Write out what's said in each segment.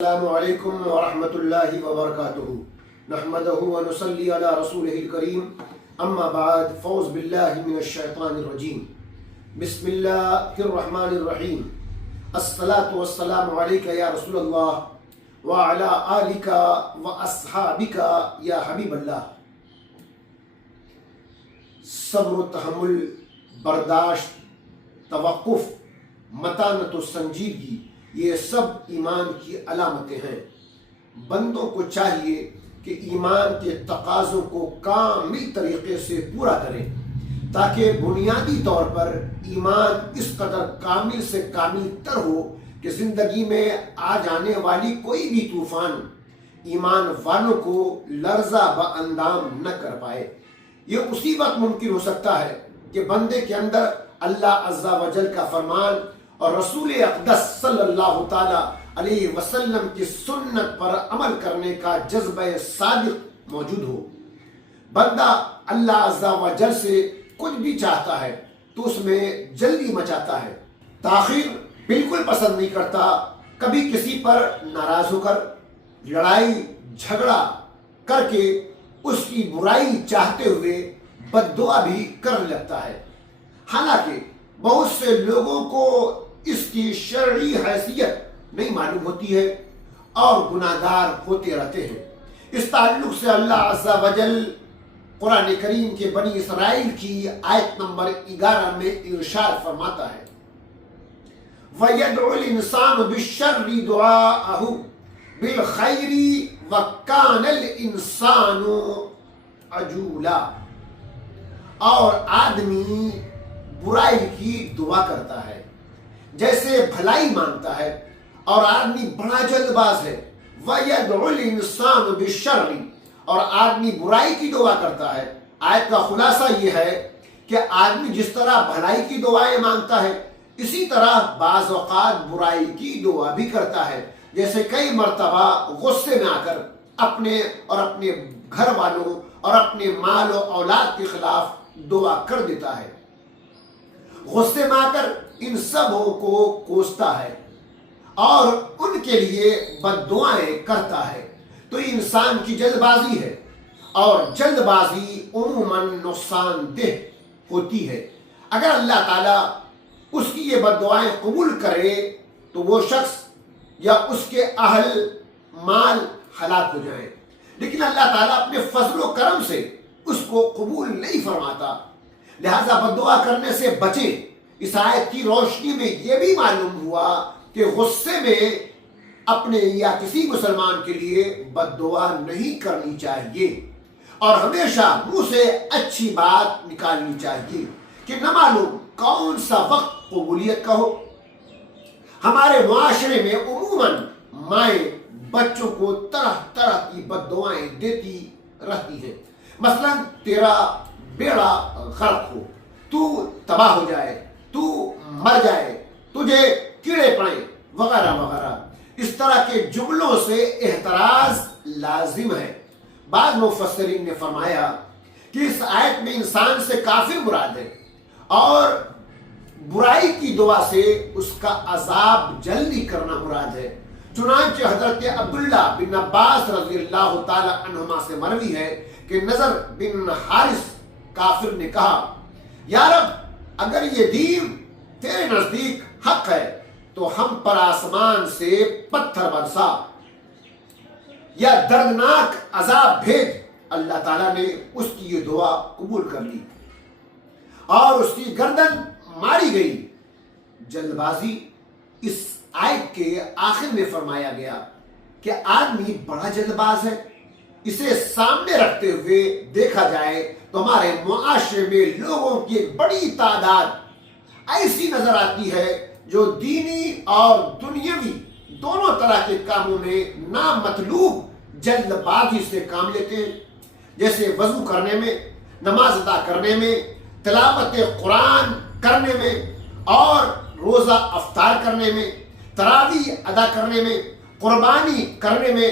السلام علیکم ورحمۃ اللہ وبرکاتہ نحمدہ ونصلی علی رسولہ الکریم اما بعد فوز باللہ من الشیطان الرجیم بسم اللہ الرحمن الرحیم الصلاة والسلام علیک یا رسول اللہ وعلی آلک واصحابک یا حبیب اللہ۔ صبر و تحمل، برداشت، توقف، متانت و سنجیدگی، یہ سب ایمان کی علامتیں ہیں۔ بندوں کو چاہیے کہ ایمان کے تقاضوں کو کامل طریقے سے پورا کریں تاکہ بنیادی طور پر ایمان اس قدر کامل سے کامل تر ہو کہ زندگی میں آ جانے والی کوئی بھی طوفان ایمان والوں کو لرزہ باندام نہ کر پائے۔ یہ اسی وقت ممکن ہو سکتا ہے کہ بندے کے اندر اللہ عز و جل کا فرمان اور رسول اقدس صلی اللہ تعالی علیہ وسلم کی سنت پر عمل کرنے کا جذبہ صادق موجود ہو۔ بندہ اللہ عز و جل سے کچھ بھی چاہتا ہے تو اس میں جلدی مچاتا ہے، تاخیر بالکل پسند نہیں کرتا، کبھی کسی پر ناراض ہو کر لڑائی جھگڑا کر کے اس کی برائی چاہتے ہوئے بد دعا بھی کرنے لگتا ہے، حالانکہ بہت سے لوگوں کو اس کی شرعی حیثیت نہیں معلوم ہوتی ہے اور گناہگار ہوتے رہتے ہیں۔ اس تعلق سے اللہ عز و جل قرآن کریم کے بنی اسرائیل کی آیت نمبر 11 میں ارشاد فرماتا ہے وَيَدْعُ الْإِنسَانُ بِالشَّرِّ دُعَاءَهُ بِالْخَيْرِ وَكَانَ الْإِنسَانُ عَجُولًا، اور آدمی برائی کی دعا کرتا ہے جیسے بھلائی مانگتا ہے، اور آدمی بڑا جلد باز ہے۔ وَيَدْعُ الْإِنسَانُ بِالشَّرِّ، اور آدمی برائی کی دعا کرتا ہے۔ آیت کا خلاصہ یہ ہے کہ آدمی جس طرح بھلائی کی دعائیں مانگتا ہے اسی طرح بعض اوقات برائی کی دعا بھی کرتا ہے، جیسے کئی مرتبہ غصے میں آ کر اپنے اور اپنے گھر والوں اور اپنے مال و اولاد کے خلاف دعا کر دیتا ہے، غصے میں آ کر ان سبوں کو کوستا ہے اور ان کے لیے بد دعائیں کرتا ہے۔ تو یہ انسان کی جلد بازی ہے، اور جلد بازی عموماً نقصان دہ ہوتی ہے۔ اگر اللہ تعالیٰ اس کی یہ بد دعائیں قبول کرے تو وہ شخص یا اس کے اہل مال ہلاک ہو جائیں، لیکن اللہ تعالیٰ اپنے فضل و کرم سے اس کو قبول نہیں فرماتا، لہذا بد دعا کرنے سے بچیں۔ اس آیت کی روشنی میں یہ بھی معلوم ہوا کہ غصے میں اپنے یا کسی مسلمان کے لیے بد دعا نہیں کرنی چاہیے، اور ہمیشہ منہ سے اچھی بات نکالنی چاہیے کہ نہ معلوم کون سا وقت قبولیت کا ہو۔ ہمارے معاشرے میں عموماً مائیں بچوں کو طرح طرح کی بد دعائیں دیتی رہتی ہیں، مثلا تیرا بیڑا غرق ہو، تو تباہ ہو جائے، تو مر جائے، تجھے کیڑے پڑیں، وغیرہ وغیرہ۔ اس طرح کے جملوں سے احتراز لازم ہے۔ بعض مفسرین نے فرمایا کہ اس آیت میں انسان سے کافر مراد ہے، اور برائی کی دعا سے اس کا عذاب جلدی کرنا مراد ہے۔ چنانچہ حضرت عبداللہ بن عباس رضی اللہ تعالی عنہما سے مروی ہے کہ نضر بن حارث کافر نے کہا، یا رب، اگر یہ دین تیرے نزدیک حق ہے تو ہم پر آسمان سے پتھر برسا یا دردناک عذاب بھیج۔ اللہ تعالیٰ نے اس کی یہ دعا قبول کر لی اور اس کی گردن ماری گئی۔ جلد بازی اس آیت کے آخر میں فرمایا گیا کہ آدمی بڑا جلد باز ہے۔ اسے سامنے رکھتے ہوئے دیکھا جائے تو ہمارے معاشرے میں لوگوں کی ایک بڑی تعداد ایسی نظر آتی ہے جو دینی اور دنیاوی دونوں طرح کے کاموں میں نامطلوب جلد بازی سے کام لیتے ہیں، جیسے وضو کرنے میں، نماز ادا کرنے میں، تلاوت قرآن کرنے میں، اور روزہ افطار کرنے میں، تراویح ادا کرنے میں، قربانی کرنے میں،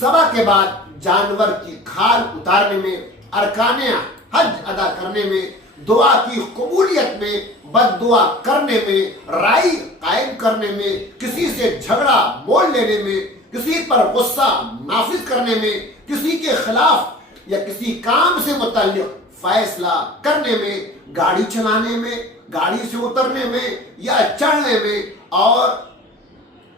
ذبح کے بعد جانور کی کھال اتارنے میں، ارکان حج ادا کرنے میں، دعا کی قبولیت میں، بد دعا کرنے میں، رائی قائم کرنے میں، کسی سے جھگڑا بول لینے میں، کسی پر غصہ نافذ کرنے میں، کسی کے خلاف یا کسی کام سے متعلق فیصلہ کرنے میں، گاڑی چلانے میں، گاڑی سے اترنے میں یا چڑھنے میں، اور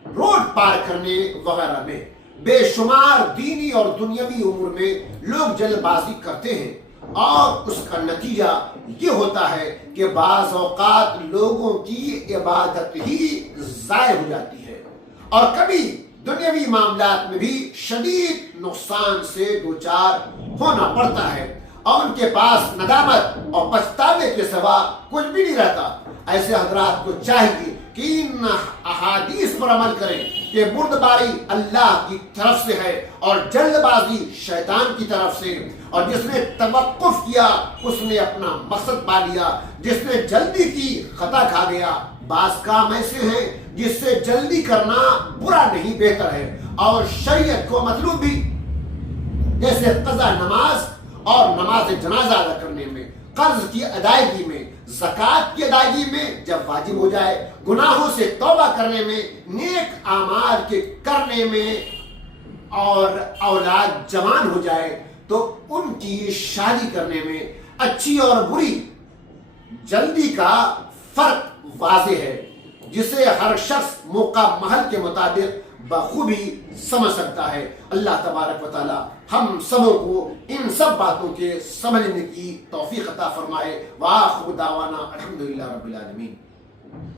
روڈ پار کرنے وغیرہ میں بے شمار دینی اور دنیاوی امور میں لوگ جلد بازی کرتے ہیں، اور اس کا نتیجہ یہ ہوتا ہے کہ بعض اوقات لوگوں کی عبادت ہی ضائع ہو جاتی ہے، اور کبھی دنیاوی معاملات میں بھی شدید نقصان سے دوچار ہونا پڑتا ہے، اور ان کے پاس ندامت اور پچھتاوے کے سوا کچھ بھی نہیں رہتا۔ ایسے حضرات کو چاہیے کہ ان احادیث پر عمل کریں کہ بردباری اللہ کی طرف سے ہے اور جلد بازی شیطان کی طرف سے، اور جس نے توقف کیا اس نے اپنا مقصد پا لیا، جس نے جلدی کی خطا کھا گیا۔ بعض کام ایسے ہیں جس سے جلدی کرنا برا نہیں بہتر ہے، اور شریعت کو مطلوب بھی، جیسے قضا نماز اور نماز جنازہ ادا کرنے میں، قرض کی ادائیگی میں، زکوٰۃ کی ادائیگی میں جب واجب ہو جائے، گناہوں سے توبہ کرنے میں، نیک اعمال کے کرنے میں، اور اولاد جوان ہو جائے تو ان کی شادی کرنے میں، اچھی اور بری جلدی کا فرق واضح ہے، جسے ہر شخص موقع محل کے مطابق بخوبی سمجھ سکتا ہے۔ اللہ تبارک و تعالی ہم سبوں کو ان سب باتوں کے سمجھنے کی توفیق عطا فرمائے۔ وآخر دعوانا الحمدللہ رب العالمین۔